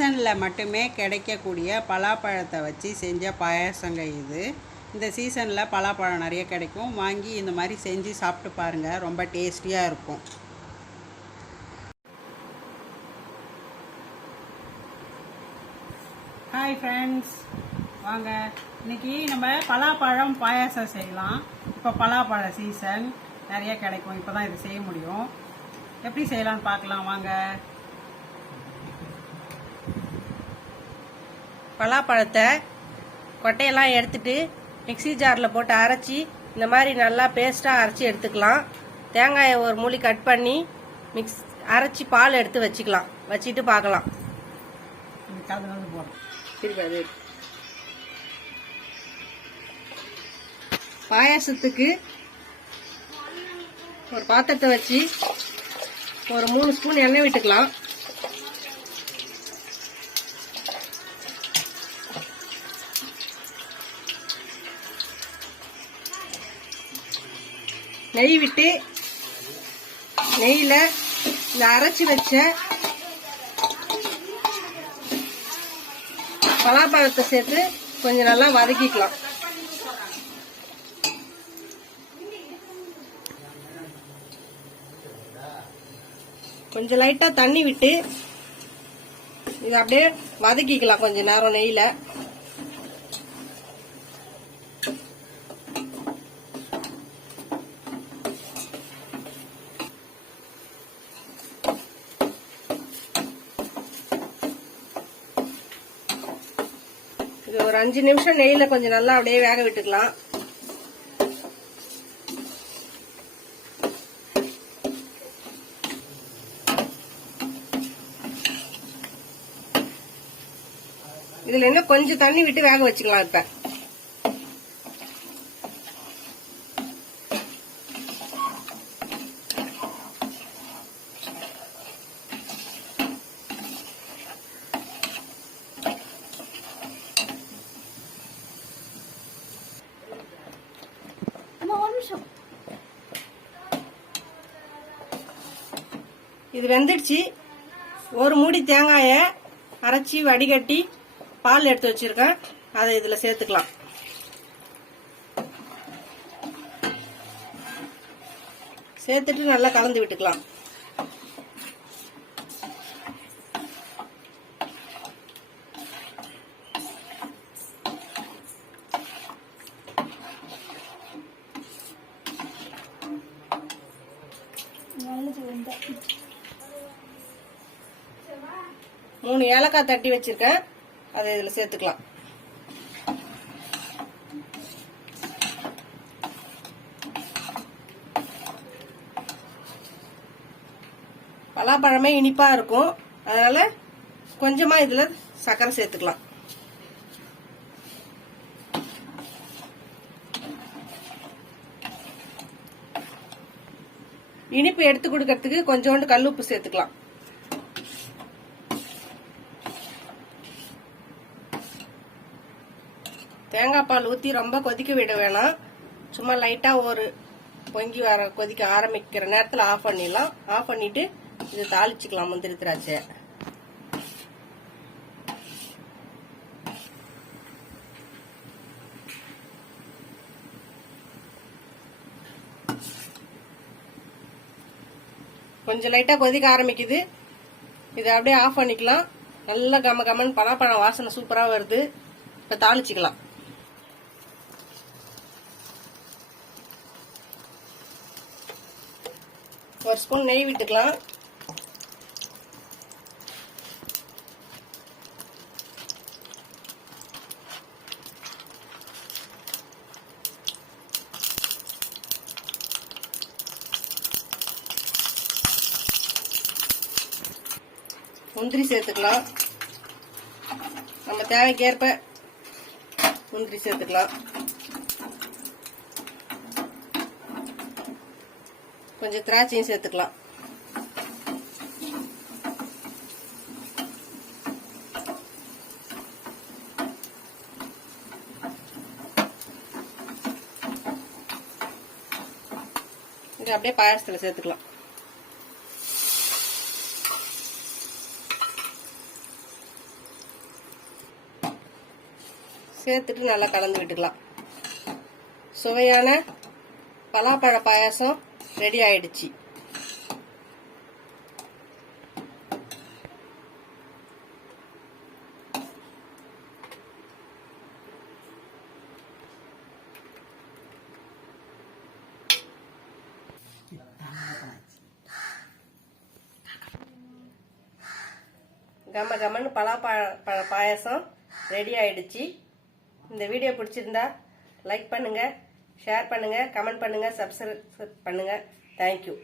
சீசனில் மட்டுமே கிடைக்கக்கூடிய பலாப்பழத்தை வச்சு செஞ்ச பாயசங்க இது. இந்த சீசனில் பலாப்பழம் நிறைய கிடைக்கும். வாங்கி இந்த மாதிரி செஞ்சு சாப்பிட்டு பாருங்கள் ரொம்ப டேஸ்டியாக இருக்கும். ஹாய் ஃப்ரெண்ட்ஸ் வாங்க. இன்னைக்கு நம்ம பலாப்பழம் பாயாசம் செய்யலாம். இப்போ பலாப்பழ சீசன் நிறைய கிடைக்கும். இப்போ தான் இது செய்ய முடியும். எப்படி செய்யலாம்னு பார்க்கலாம். வாங்க. பலாப்பழத்தை கொட்டையெல்லாம் எடுத்துட்டு மிக்ஸி ஜாரில் போட்டு அரைச்சி இந்த மாதிரி நல்லா பேஸ்ட்டாக அரைச்சி எடுத்துக்கலாம். தேங்காயை ஒரு மூலி கட் பண்ணி மிக்ஸ் அரைச்சி பால் எடுத்து வச்சுக்கலாம். வச்சுட்டு பார்க்கலாம். பாயாசத்துக்கு ஒரு பாத்திரத்தை வச்சு ஒரு மூணு ஸ்பூன் எண்ணெய் விட்டுக்கலாம். நெய் விட்டு நெய்யில் இந்த அரைச்சி வச்ச பலாப்பழத்தை சேர்த்து கொஞ்சம் நல்லா வதக்கிக்கலாம். கொஞ்சம் லைட்டாக தண்ணி விட்டு இது அப்படியே வதக்கிக்கலாம் கொஞ்சம் நேரம் நெய்யில் ஒரு அஞ்சு நிமிஷம் நெய்யில கொஞ்சம் நல்லா அப்படியே வேக விட்டுக்கலாம். இதுல என்ன கொஞ்சம் தண்ணி விட்டு வேக வச்சுக்கலாம் இப்ப. இது வெந்துடுச்சு. ஒரு மூடி தேங்காயை அரைச்சி வடிகட்டி பால் எடுத்து வச்சிருக்கேன். அதை இதில் சேர்த்துக்கலாம். சேர்த்துட்டு நல்லா கலந்து விட்டுக்கலாம். மூணு ஏலக்காய் தட்டி வச்சிருக்கேன். அதை இதுல சேர்த்துக்கலாம். பலாப்பழமே இனிப்பா இருக்கும். அதனால கொஞ்சமா இதுல சர்க்கரை சேர்த்துக்கலாம். இனிப்பு எடுத்து கொடுக்கறதுக்கு கொஞ்சோண்டு கல் உப்பு சேர்த்துக்கலாம். தேங்காய் பால் ஊற்றி ரொம்ப கொதிக்க விட வேணாம். சும்மா லைட்டாக ஒரு பொங்கி வர கொதிக்க ஆரம்பிக்கிற நேரத்தில் ஆஃப் பண்ணிடலாம். ஆஃப் பண்ணிட்டு இது தாளிச்சுக்கலாம் முந்திரி திராட்சை. கொஞ்சம் லைட்டாக கொதிக்க ஆரம்பிக்குது. இதை அப்படியே ஆஃப் பண்ணிக்கலாம். நல்லா கம கமன் பலாப்பழம் வாசனை சூப்பராக வருது. இப்போ தாளிச்சிக்கலாம். ஒரு ஸ்பூன் நெய் விட்டுக்கலாம். முந்திரி சேர்த்துக்கலாம். நம்ம தேவைக்கேற்ப முந்திரி சேர்த்துக்கலாம். கொஞ்சம் திராட்சையும் சேர்த்துக்கலாம். இது அப்படியே பாயாசத்தில் சேர்த்துக்கலாம். சேர்த்துட்டு நல்லா கலந்து விட்டுக்கலாம். சுவையான பலாப்பழ பாயாசம் ரெடி ஆயிடுச்சு. கம கமன்னு பலாப்பழ பழ பாயசம் ரெடி ஆயிடுச்சு. இந்த வீடியோ பிடிச்சிருந்தா லைக் பண்ணுங்க. ஷேர் பண்ணுங்கள் கமெண்ட் பண்ணுங்கள் சப்ஸ்கிரைப் பண்ணுங்கள் தேங்க்யூ